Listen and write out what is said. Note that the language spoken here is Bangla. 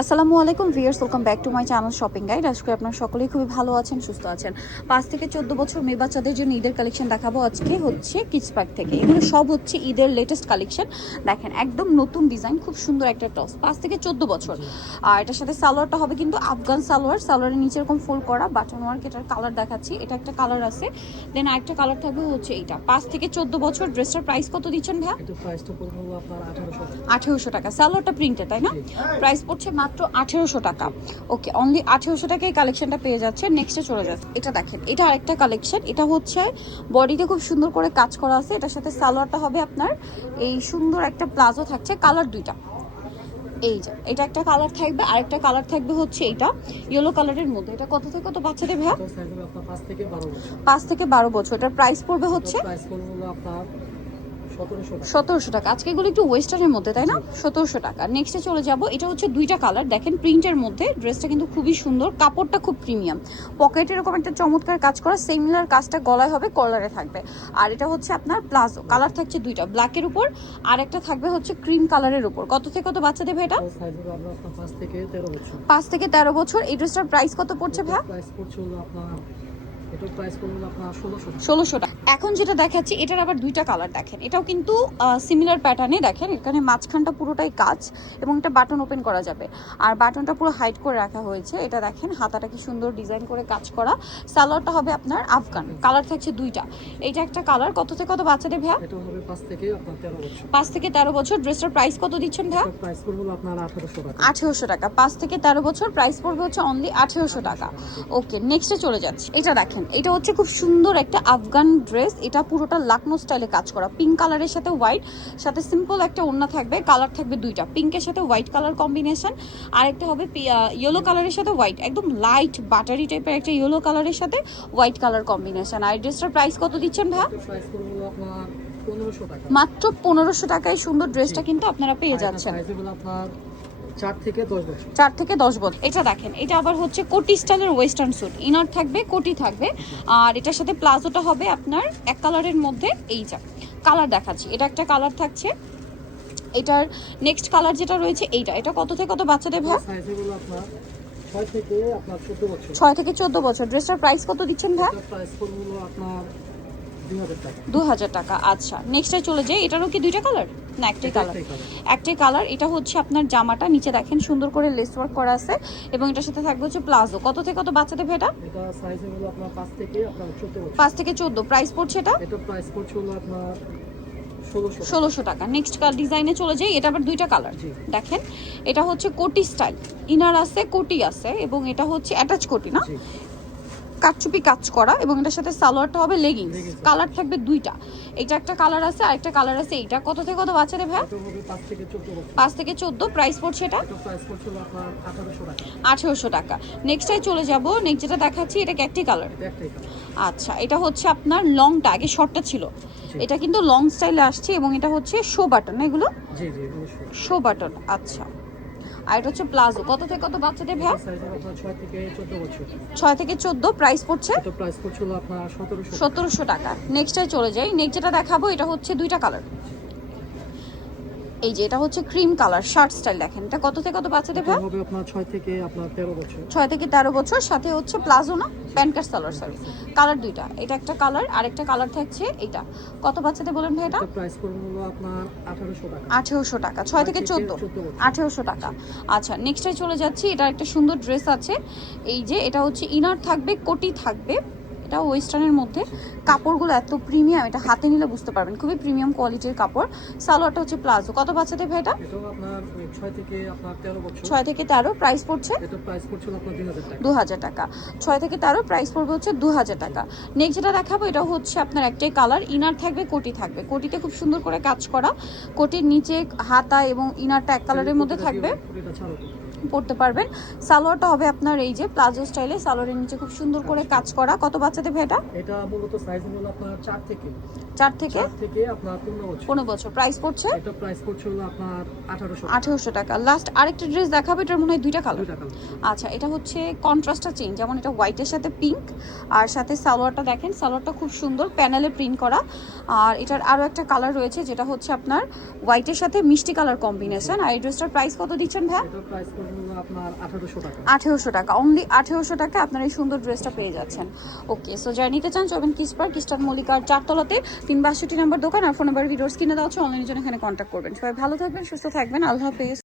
আসসালামু আলাইকুম viewers, welcome back to my channel shopping guide. আজকে আপনারা সকলেই খুবই ভালো আছেন, সুস্থ আছেন। 5 থেকে 14 বছর মেয়ে বাচ্চাদের জন্য ঈদের কালেকশন দেখাবো আজকে হচ্ছে কিডস পার্ক থেকে। এগুলো সব হচ্ছে ঈদের লেটেস্ট কালেকশন। দেখেন একদম নতুন ডিজাইন, খুব সুন্দর একটা টপস, 5 থেকে 14 বছর। আর এটার সাথে সালোয়ারটা হবে কিন্তু আফগান সালোয়ার, সালোয়ারের নিচে এরকম ফোল্ড করা বাটন ওয়ার্ক। এটার কালার দেখাচ্ছি, এটা একটা কালার আছে, দেন আরেকটা কালার থাকবে হচ্ছে এইটা। 5 থেকে 14 বছর। ড্রেসটার প্রাইস কত দিচ্ছেন ভাইয়া? এটা প্রাইসটা পড়বে আপনার 1800 টাকা। সালোয়ারটা প্রিন্টেড তাই না? প্রাইস পড়ছে মাত্র 1800 টাকা। ওকে, অনলি 1800 টাকায় এই কালেকশনটা পেয়ে যাচ্ছে। নেক্সটে চলে যাচ্ছে, এটা দেখেন, এটা আরেকটা কালেকশন। এটা হচ্ছে বডিতে খুব সুন্দর করে কাজ করা আছে। এটার সাথে সালোয়ারটা হবে আপনার এই সুন্দর একটা প্লাজো থাকছে, কালার দুইটা। এই যে এটা একটা কালার থাকবে, আরেকটা কালার থাকবে হচ্ছে এইটা ইয়েলো কালারের মধ্যে। এটা কত থেকে কত বাচ্চাদের ভাইয়া? 5 থেকে 12 বছর। এটার প্রাইস পড়বে হচ্ছে 1700 টাকা। আজকে এগুলো একটু ওয়েস্টার্নের মধ্যে তাই না? 1700 টাকা। নেক্সটে চলে যাব, এটা হচ্ছে দুইটা কালার, দেখেন প্রিন্টের মধ্যে। ড্রেসটা কিন্তু খুবই সুন্দর, কাপড়টা খুব প্রিমিয়াম, পকেটে এরকম একটা চমৎকার কাজ করা, সিমিলার কাজটা গলায় হবে, কলারে থাকবে। আর এটা হচ্ছে আপনার প্লাজো, কালার থাকছে দুইটা, ব্ল্যাকের উপর আর একটা থাকবে হচ্ছে ক্রিম কালারের উপর। কত থেকে কত বাচ্চা দেবে এটা? 5 থেকে 13 বছর। এই ড্রেসটার প্রাইস কত পড়ছে ভাইয়া? এটা প্রাইস পড়বে আপনার 1600 টাকা। এখন যেটা দেখাচ্ছি এটার আবার দুইটা কালার, দেখেন এটাও কিন্তু সিমিলার প্যাটার্নে। দেখেন এখানে মাঝখানটা পুরোটাই কাজ এবং এটা বাটন ওপেন করা যাবে, আর বাটনটা পুরো হাইড করে রাখা হয়েছে। এটা দেখেন হাতাটা কি সুন্দর ডিজাইন করে কাজ করা। সালোয়ারটা হবে আপনার আফগান, কালার থাকছে দুইটা। এইটা একটা কালার। কত থেকে কত বাচ্চাদের ভাইয়া? এটা হবে 5 থেকে আপনার 13 বছর। 5 থেকে 13 বছর। ড্রেসটার প্রাইস কত দিচ্ছেন ভাইয়া? প্রাইস পড়বে আপনার 1800 টাকা। 1800 টাকা। 5 থেকে 13 বছর, প্রাইস পড়বে হচ্ছে অনলি 1800 টাকা। ওকে, নেক্সটে চলে যাচ্ছি। এটা দেখেন, এটা হচ্ছে খুব সুন্দর একটা আফগান ড্রেস। এটা পুরোটা লাকনো স্টাইলে কাজ করা, পিঙ্ক কালারের সাথে হোয়াইট, সাথে সিম্পল একটা ওড়না থাকবে, কালার থাকবে দুইটা, পিঙ্কের সাথে হোয়াইট কালার কম্বিনেশন, আর একটা হবে ইয়েলো কালারের সাথে হোয়াইট, একদম লাইট বাটারি টাইপের একটা ইয়েলো কালারের সাথে হোয়াইট কালার কম্বিনেশন। আর ড্রেসটার প্রাইস কত দিচ্ছেন ভাইয়া? প্রাইস পড়বে আপনার 1500 টাকা। মাত্র 1500 টাকায় সুন্দর ড্রেসটা কিন্তু আপনারা পেয়ে যাচ্ছেন। আপনার 4 থেকে 10 বছর। 4 থেকে 10 বছর। এটা দেখেন, এটা আবার হচ্ছে কোটি স্টাইলের ওয়েস্টার্ন স্যুট, ইনার থাকবে, কোটি থাকবে, আর এটার সাথে প্লাজোটা হবে আপনার এক কালারের মধ্যে। এই যা কালার দেখাচ্ছি, এটা একটা কালার থাকছে। এটার নেক্সট কালার যেটা রয়েছে এইটা, এটা কত থেকে কত বাচ্চাদের ভাই? সাইজগুলো আপনার 6 থেকে আপনার 14 বছর। 6 থেকে 14 বছর। ড্রেসটার প্রাইস কত দিচ্ছেন ভাই? প্রাইস পড়বে আপনার 2000 টাকা। 2000 টাকা। আচ্ছা, নেক্সটে চলে যাই। এটারও কি দুইটা কালার না একটাই কালার? একটাই কালার। এটা হচ্ছে আপনার জামাটা, নিচে দেখেন সুন্দর করে লেস ওয়ার্ক করা আছে এবং এটার সাথে থাকবে হচ্ছে প্লাজো। কত থেকে কত বাচ্চাদের ভাই এটা? এটা সাইজ হলো আপনার 5 থেকে আপনার 14 বছর। 5 থেকে 14। প্রাইস পড়ছে এটা? এটা প্রাইস পড়ছে হলো আপনার 1600 টাকা। নেক্সট ডিজাইনে চলে যাই। এটা আবার দুইটা কালার, দেখেন এটা হচ্ছে কোটি স্টাইল, ইনার আছে, কোটি আছে, এবং এটা হচ্ছে অ্যাটাচ কোটি না, কাটচুপি কাজ করা, এবং এটার সাথে সালোয়ারটা হবে লেগিংস, কালার থাকবে দুইটা। এটা একটা কালার আছে, আরেকটা কালার আছে। এইটা কত থেকে কত বাচ্চাদের ভাই? 5 থেকে 14। প্রাইস পড়ছে এটা 1800 টাকা। নেক্সটটাই চলে যাব। নেক্সট যেটা দেখাচ্ছি এটা ক্যাটটি কালার। আচ্ছা, এটা হচ্ছে আপনার লংটা, আগে শর্টটা ছিল, এটা কিন্তু লং স্টাইলে আসছে, এবং এটা হচ্ছে শো বাটন, এগুলো শো বাটন। আচ্ছা, আর এটা হচ্ছে প্লাজো। কত থেকে কত বাচ্চাদের ভাই? 6 থেকে 14। প্রাইস পড়ছে 1700 টাকা। নেক্সটটাই চলে যাই। নেক্সট যেটা দেখাবো এটা হচ্ছে দুইটা কালার। এই যে এটা হচ্ছে ক্রিম কালার শার্ট স্টাইল, দেখেন এটা কত থেকে কত বাচ্চাদের ভাই? হবে আপনার 6 থেকে আপনার 13 বছর। 6 থেকে 13 বছর। সাথে হচ্ছে প্লাজো না, প্যান্ট কাট সালোয়ার, সরি, কালার দুইটা। এটা একটা কালার, আরেকটা কালার থাকছে এটা। কত বাচ্চাদের বলেন ভাই এটা? প্রাইস পড়বে হলো আপনার 1800 টাকা। 1800 টাকা। 6 থেকে 14, 1800 টাকা। আচ্ছা, নেক্সটে চলে যাচ্ছি। এটা একটা সুন্দর ড্রেস আছে। এই যে এটা হচ্ছে ইনার থাকবে, কোটি থাকবে, এটা ওয়েস্টার্নের মধ্যে। কাপড়গুলো এত প্রিমিয়াম, এটা হাতে নিলে বুঝতে পারবেন, খুবই প্রিমিয়াম কোয়ালিটির কাপড়। সালোয়ারটা হচ্ছে প্লাজো। কত বাচ্চাদের ভাই এটা? এটাও আপনার 6 থেকে আপনার 13 বছর। 6 থেকে 13। প্রাইস পড়ছে? এটা প্রাইস পড়ছে আপনার 2000 টাকা। 6 থেকে 13। প্রাইস পড়বে হচ্ছে 2000 টাকা। নেক্সট যেটা দেখাবো এটা হচ্ছে আপনার একটাই কালার, ইনার থাকবে, কোটি থাকবে, কোটিতে খুব সুন্দর করে কাজ করা, কোটির নিচে হাতা এবং ইনারটা এক কালারের মধ্যে থাকবে, পড়তে পারবেন। সালোয়ারটা হবে আপনার এই যে প্লাজো স্টাইলে, সালোয়ারের নিচে খুব সুন্দর করে কাজ করা। কত বাচ্চাদের ভাই এটা? এটা মূলত সাইজ হলো আপনার 4 থেকে আপনার 15 বছর। প্রাইস পড়ছে? এটা প্রাইস পড়ছে হলো আপনার 1800 টাকা। লাস্ট আরেকটা ড্রেস দেখাবো, এটার মনে হয় দুইটা কালার। আচ্ছা, এটা হচ্ছে কন্ট্রাস্টটা চেঞ্জ, যেমন এটা হোয়াইটের সাথে পিঙ্ক, আর সাথে সালোয়ারটা দেখেন, সালোয়ারটা খুব সুন্দর প্যানেলে প্রিন্ট করা। আর এটার আরো একটা কালার রয়েছে যেটা হচ্ছে আপনার হোয়াইটের সাথে মিষ্টি কালার কম্বিনেশন। আর এই ড্রেসটার প্রাইস কত দিচ্ছেন ভাই? এটা প্রাইস পড়বে হলো আপনার 1800 টাকা। 1800 টাকা, অনলি 1800 টাকা আপনার এই সুন্দর ড্রেসটা পেয়ে যাচ্ছেন। ওকে, সো যারা নিতে চান চলবেন কিসপার, কিস্টান মল্লিকার 4 তলাতে 362 নম্বর দোকান, আর ফোন নাম্বার ভিডিওস কিনে দেওয়া হচ্ছে, অনলাইনের জন্য এখানে কন্ট্যাক্ট করবেন। সবাই ভালো থাকবেন, সুস্থ থাকবেন, আল্লাহ হাফেজ।